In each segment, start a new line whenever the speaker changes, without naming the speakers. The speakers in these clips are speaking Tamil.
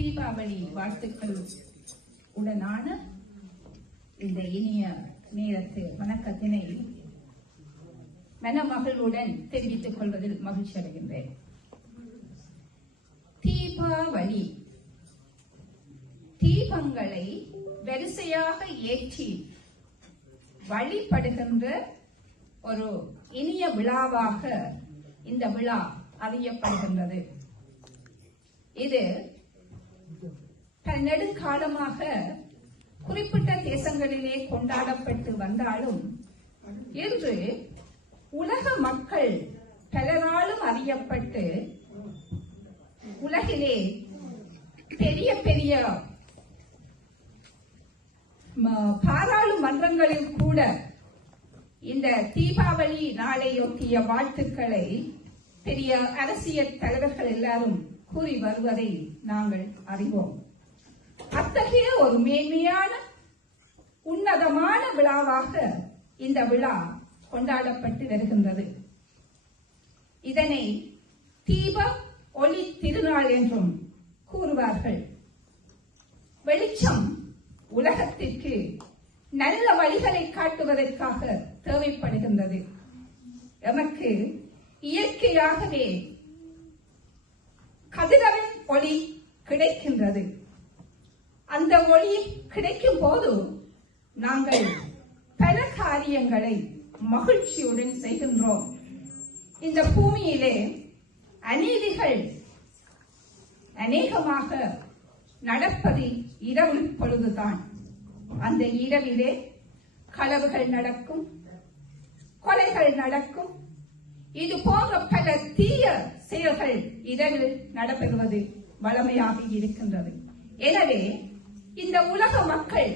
தீபாவளி வாழ்த்துக்கள் உடனான இந்த இனிய நேரத்து வணக்கத்தினை மனமகளுடன் தெரிவித்துக் கொள்வதில் மகிழ்ச்சி அடைகின்றேன். தீபாவளி தீபங்களை வரிசையாக ஏற்றி வழிபடுகின்ற ஒரு இனிய விழாவாக இந்த விழா அறியப்படுகின்றது. இது நெடுங்காலமாக குறிப்பிட்ட தேசங்களிலே கொண்டாடப்பட்டு வந்தாலும் இன்று உலக மக்கள் பலராலும் அறியப்பட்டு உலகிலே பெரிய பெரிய ம- பாராளுமன்றங்களில் கூட இந்த தீபாவளி நாளையொட்டிய வாழ்த்துக்களை பெரிய அரசியல் தலைவர்கள் எல்லாரும் கூறி வருவதை நாங்கள் அறிவோம். அத்தகைய ஒரு மேன்மையான உன்னதமான விழாவாக இந்த விழா கொண்டாடப்பட்டு வருகின்றது. இதனை தீப ஒளி திருநாள் என்றும் கூறுவார்கள். வெளிச்சம் உலகத்திற்கு நல்ல வழிகளை காட்டுவதற்காக தேவைப்படுகின்றது. எமக்கு இயற்கையாகவே கதிரவின் ஒளி கிடைக்கின்றது. அந்த ஒளி கிடைக்கும் போது நாங்கள் பல காரியங்களை மகிழ்ச்சியுடன் செய்கின்றோம். இந்த பூமியிலே அநீதிகள் அநேகமாக நடப்பது இரவு பொழுதுதான். அந்த இரவிலே களவுகள் நடக்கும் கொலைகள் நடக்கும். இது போன்ற பல தீய செயல்கள் இரவில் நடைபெறுவது வளமையாக இருக்கின்றது. எனவே இந்த உலக மக்கள்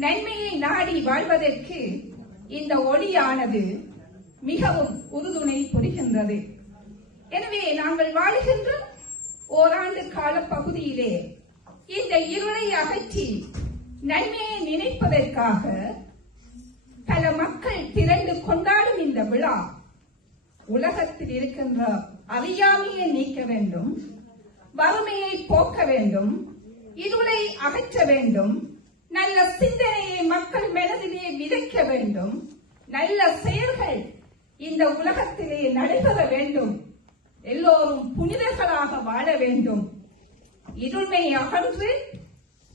நன்மையை நாடி வாழ்வதற்கு இந்த ஒளியானது மிகவும் உறுதுணை புரிகின்றது. எனவே நாங்கள் வாழுகின்ற ஓராண்டு கால பகுதியிலே இந்த இருளை அகற்றி நன்மையை நினைப்பதற்காக பல மக்கள் திரண்டு கொண்டாடும் இந்த விழா உலகத்தில் இருக்கின்ற அறியாமையை நீக்க வேண்டும் வறுமையை போக்க வேண்டும் இருளை அகற்ற வேண்டும். நல்ல சிந்தனையை மக்கள் மனதிலே விதைக்க வேண்டும். நல்ல செயல்கள் இந்த உலகத்திலே நடைபெற வேண்டும். எல்லோரும் புனிதர்களாக வாழ வேண்டும். இருமை அகன்று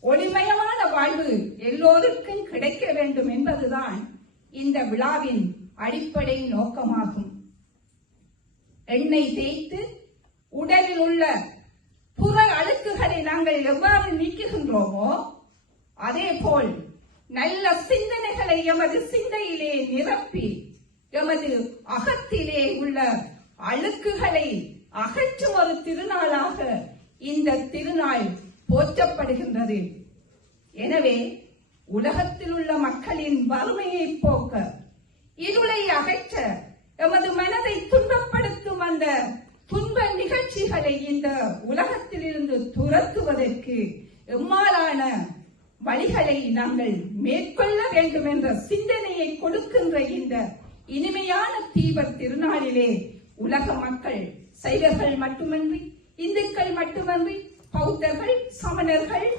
ஒளிமயமான வாழ்வு எல்லோருக்கும் கிடைக்க வேண்டும் என்பதுதான் இந்த விழாவின் அடிப்படை நோக்கமாகும். எண்ணெய் தேய்த்து உடலில் உள்ள புற அழுக்குகளை நாங்கள் எவ்வாறு நீக்குகின்றோமோ அதே போல் நல்ல சிந்தனைகளை எமது சிந்தையிலே நிரப்பி எமது அகத்திலே உள்ள அழுக்குகளை அகற்றும் ஒரு திருநாளாக இந்த திருநாள் போற்றப்படுகின்றது. எனவே உலகத்தில் உள்ள மக்களின் வறுமையை போக்க இருளை அகற்ற எமது மனதை துன்பப்படுத்தும் அந்த நிகழ்ச்சிகளை இந்த உலகத்திலிருந்து துரத்துவதற்கு எம்மாலான வழிகளை நாங்கள் மேற்கொள்ள வேண்டும் என்ற சிந்தனையை கொடுக்கின்ற இந்த இனிமையான தீப திருநாளிலே உலக மக்கள் சைவர்கள் மட்டுமன்றி இந்துக்கள் மட்டுமன்றி பௌத்தர்கள் சமணர்கள்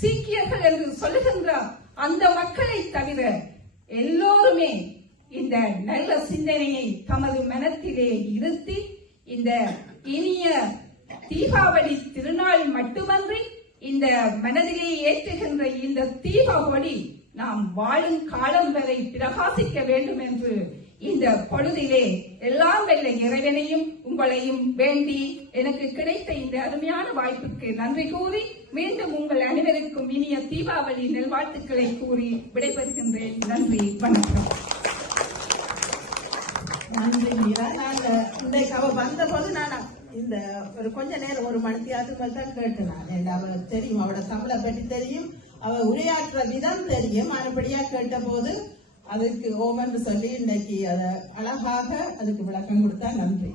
சீக்கியர்கள் என்று சொல்லுகின்ற அந்த மக்களை தவிர எல்லோருமே இந்த நல்ல சிந்தனையை தமது மனத்திலே இருத்தி இந்த இனிய தீபாவளி திருநாள் மட்டுமன்றி இந்த மனதிலே ஏற்றுகின்ற இந்த தீப ஒளி நாம் வாழும் காலம் வரை பிரகாசிக்க வேண்டும் என்று இந்த பொழுதிலே எல்லாம் வெல்ல இறைவனையும் உங்களையும் வேண்டி எனக்கு கிடைத்த இந்த அருமையான வாய்ப்புக்கு நன்றி கூறி மீண்டும் உங்கள் அனைவருக்கும் இனிய தீபாவளி நல்வாழ்த்துக்களை கூறி விடைபெறுகின்றேன். நன்றி வணக்கம்.
நன்றி மீரா. வந்த போது நான் இந்த ஒரு கொஞ்ச நேரம் ஒரு மணித்தியாவது மேல் தான் கேட்டேன் நான். அவ தெரியும் அவட தமிழை பற்றி தெரியும் அவ உரையாற்ற விதம் தெரியும். மறுபடியா கேட்ட போது அதுக்கு ஓம் சொல்லி இன்னைக்கு அத அழகாக அதுக்கு விளக்கம் கொடுத்தா நன்றி.